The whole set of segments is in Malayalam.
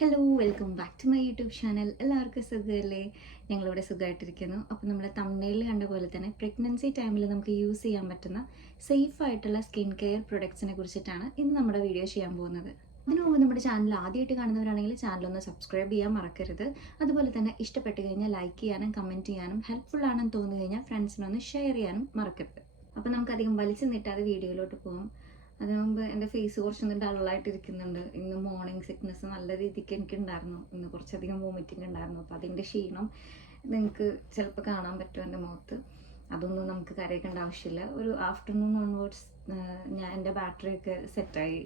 Hello, welcome back to my YouTube channel. എല്ലാവർക്കും സുഖമല്ലേ? ഞങ്ങളിവിടെ സുഖമായിട്ടിരിക്കുന്നു. അപ്പോൾ നമ്മൾ തംബ്നെയിലിൽ കണ്ട പോലെ തന്നെ പ്രഗ്നൻസി ടൈമിൽ നമുക്ക് യൂസ് ചെയ്യാൻ പറ്റുന്ന സേഫ് ആയിട്ടുള്ള സ്കിൻ കെയർ പ്രൊഡക്ട്സിനെ കുറിച്ചിട്ടാണ് ഇന്ന് നമ്മുടെ വീഡിയോ ചെയ്യാൻ പോകുന്നത്. അതിനു മുമ്പ് നമ്മുടെ ചാനൽ ആദ്യമായിട്ട് കാണുന്നവരാണെങ്കിൽ ചാനലൊന്ന് സബ്സ്ക്രൈബ് ചെയ്യാൻ മറക്കരുത്. അതുപോലെ തന്നെ ഇഷ്ടപ്പെട്ട് കഴിഞ്ഞാൽ ലൈക്ക് ചെയ്യാനും കമൻറ്റ് ചെയ്യാനും ഹെൽപ്ഫുൾ ആണെന്ന് തോന്നി കഴിഞ്ഞാൽ ഫ്രണ്ട്സിനൊന്ന് ഷെയർ ചെയ്യാനും മറക്കരുത്. അപ്പോൾ നമുക്കധികം വലിച്ചു നീട്ടാതെ വീഡിയോയിലോട്ട് പോകാം. അതിനു മുമ്പ് എൻ്റെ ഫേസ് കുറച്ചൊന്ന് ഡള്ളായിട്ടിരിക്കുന്നുണ്ട്. ഇന്ന് മോർണിംഗ് സിക്നസ് നല്ല രീതിക്ക് എനിക്കുണ്ടായിരുന്നു. ഇന്ന് കുറച്ചധികം വോമിറ്റിംഗ് ഉണ്ടായിരുന്നു. അപ്പോൾ അതിൻ്റെ ക്ഷീണം നിങ്ങൾക്ക് ചിലപ്പോൾ കാണാൻ പറ്റും എൻ്റെ മുഖത്ത്. അതൊന്നും നമുക്ക് കരയിക്കേണ്ട ആവശ്യമില്ല. ഒരു ആഫ്റ്റർനൂൺ ഓൺവേർഡ്സ് ഞാൻ എൻ്റെ ബാറ്ററിയൊക്കെ സെറ്റായി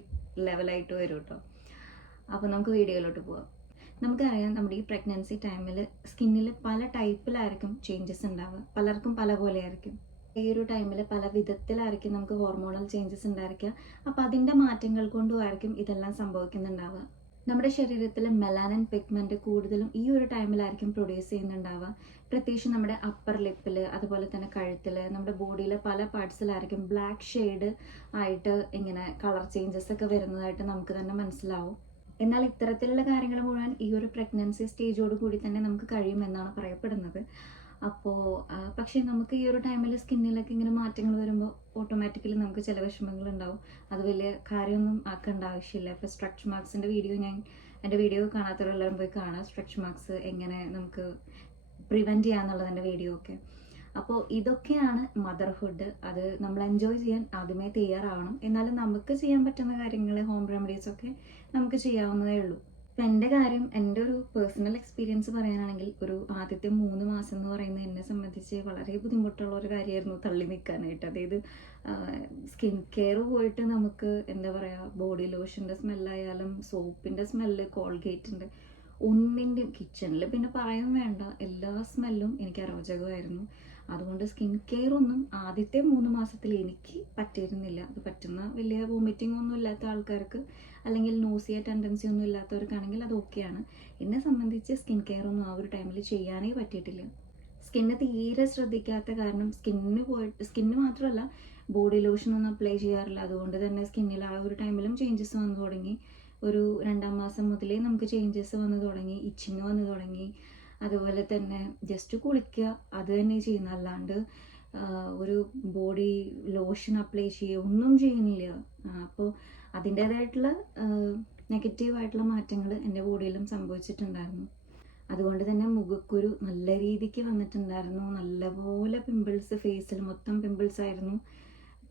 ലെവലായിട്ട് വരും കേട്ടോ. അപ്പോൾ നമുക്ക് വീഡിയോയിലോട്ട് പോകാം. നമുക്കറിയാം, നമ്മുടെ ഈ പ്രഗ്നൻസി ടൈമിൽ സ്കിന്നിൽ പല ടൈപ്പിലായിരിക്കും ചേഞ്ചസ് ഉണ്ടാവുക. പലർക്കും പല പോലെ ആയിരിക്കും. ഈ ഒരു ടൈമിൽ പല വിധത്തിലായിരിക്കും നമുക്ക് ഹോർമോണൽ ചേഞ്ചസ് ഉണ്ടായിരിക്കുക. അപ്പോൾ അതിൻ്റെ മാറ്റങ്ങൾ കൊണ്ടുമായിരിക്കും ഇതെല്ലാം സംഭവിക്കുന്നുണ്ടാവുക. നമ്മുടെ ശരീരത്തിൽ മെലാനിൻ പിഗ്മെൻറ്റ് കൂടുതലും ഈ ഒരു ടൈമിലായിരിക്കും പ്രൊഡ്യൂസ് ചെയ്യുന്നുണ്ടാവുക. പ്രത്യേകിച്ച് നമ്മുടെ അപ്പർ ലിപ്പിൽ, അതുപോലെ തന്നെ കഴുത്തിൽ, നമ്മുടെ ബോഡിയിലെ പല പാർട്സിലായിരിക്കും ബ്ലാക്ക് ഷെയ്ഡ് ആയിട്ട് ഇങ്ങനെ കളർ ചേഞ്ചസ് ഒക്കെ വരുന്നതായിട്ട് നമുക്ക് തന്നെ മനസ്സിലാവും. എന്നാൽ ഇത്തരത്തിലുള്ള കാര്യങ്ങൾ മുഴുവൻ ഈ ഒരു പ്രഗ്നൻസി സ്റ്റേജോട് കൂടി തന്നെ നമുക്ക് കഴിയുമെന്നാണ് പറയപ്പെടുന്നത്. അപ്പോൾ പക്ഷേ നമുക്ക് ഈ ഒരു ടൈമിൽ സ്കിന്നിലൊക്കെ ഇങ്ങനെ മാറ്റങ്ങൾ വരുമ്പോൾ ഓട്ടോമാറ്റിക്കലി നമുക്ക് ചില വിഷമങ്ങൾ ഉണ്ടാവും. അത് വലിയ കാര്യമൊന്നും ആക്കേണ്ട ആവശ്യമില്ല. ഇപ്പോൾ സ്ട്രെച്ച് മാർക്സിൻ്റെ വീഡിയോ എൻ്റെ വീഡിയോ കാണാത്തവരെല്ലാവരും പോയി കാണാം. സ്ട്രെച്ച് മാർക്സ് എങ്ങനെ നമുക്ക് പ്രിവെൻറ്റ് ചെയ്യാന്നുള്ളതിൻ്റെ വീഡിയോ ഒക്കെ. അപ്പോൾ ഇതൊക്കെയാണ് മദർഹുഡ്. അത് നമ്മൾ എൻജോയ് ചെയ്യാൻ ആദ്യമേ തയ്യാറാവണം. എന്നാലും നമുക്ക് ചെയ്യാൻ പറ്റുന്ന കാര്യങ്ങൾ, ഹോം റെമഡീസൊക്കെ നമുക്ക് ചെയ്യാവുന്നതേ ഉള്ളൂ. ഇപ്പം എൻ്റെ കാര്യം, എൻ്റെ ഒരു പേഴ്സണൽ എക്സ്പീരിയൻസ് പറയാനാണെങ്കിൽ, ഒരു ആദ്യത്തെ 3 മാസം എന്ന് പറയുന്നത് എന്നെ സംബന്ധിച്ച് വളരെ ബുദ്ധിമുട്ടുള്ള ഒരു കാര്യമായിരുന്നു തള്ളി നിൽക്കാനായിട്ട്. അതായത് സ്കിൻ കെയർ പോയിട്ട് നമുക്ക് എന്താ പറയുക, ബോഡി ലോഷൻ്റെ സ്മെല്ലായാലും സോപ്പിൻ്റെ സ്മെല്ല്, കോൾഗേറ്റിൻ്റെ ഒന്നിൻ്റെയും, കിച്ചണിൽ പിന്നെ പറയാൻ വേണ്ട, എല്ലാ സ്മെല്ലും എനിക്ക് അരോചകമായിരുന്നു. അതുകൊണ്ട് സ്കിൻ കെയർ ഒന്നും ആദ്യത്തെ 3 മാസത്തിൽ എനിക്ക് പറ്റിയിരുന്നില്ല. അത് പറ്റുന്ന വലിയ വോമിറ്റിംഗ് ഒന്നും ഇല്ലാത്ത ആൾക്കാർക്ക്, അല്ലെങ്കിൽ നോസിയ ടെൻഡൻസി ഒന്നും ഇല്ലാത്തവർക്കാണെങ്കിൽ അത് ഓക്കെയാണ്. എന്നെ സംബന്ധിച്ച് സ്കിൻ കെയർ ഒന്നും ആ ഒരു ടൈമിൽ ചെയ്യാനേ പറ്റിയിട്ടില്ല. സ്കിന്ന് തീരെ ശ്രദ്ധിക്കാത്ത കാരണം സ്കിന്ന് മാത്രമല്ല, ബോഡി ലോഷനൊന്നും അപ്ലൈ ചെയ്യാറില്ല. അതുകൊണ്ട് തന്നെ സ്കിന്നിൽ ആ ഒരു ടൈമിലും ചേഞ്ചസ് വന്നു തുടങ്ങി. ഒരു 2-ാം മാസം മുതലേ നമുക്ക് ചേഞ്ചസ് വന്നു തുടങ്ങി, ഇച്ചിങ് വന്നു തുടങ്ങി. അതുപോലെ തന്നെ ജസ്റ്റ് കുളിക്കുക, അത് തന്നെ ചെയ്യുന്ന, അല്ലാണ്ട് ഒരു ബോഡി ലോഷൻ അപ്ലൈ ചെയ്യുക ഒന്നും ചെയ്യുന്നില്ല. അപ്പോൾ അതിൻ്റേതായിട്ടുള്ള നെഗറ്റീവായിട്ടുള്ള മാറ്റങ്ങൾ എൻ്റെ ബോഡിയിലും സംഭവിച്ചിട്ടുണ്ടായിരുന്നു. അതുകൊണ്ട് തന്നെ മുഖക്കുരു നല്ല രീതിക്ക് വന്നിട്ടുണ്ടായിരുന്നു. നല്ലപോലെ പിമ്പിൾസ്, ഫേസിൽ മൊത്തം പിമ്പിൾസ് ആയിരുന്നു.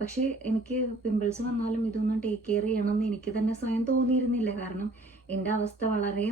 പക്ഷേ എനിക്ക് പിമ്പിൾസ് വന്നാലും ഇതൊന്നും ടേക്ക് കെയർ ചെയ്യണമെന്ന് എനിക്ക് തന്നെ സ്വയം തോന്നിയിരുന്നില്ല. കാരണം എൻ്റെ അവസ്ഥ വളരെ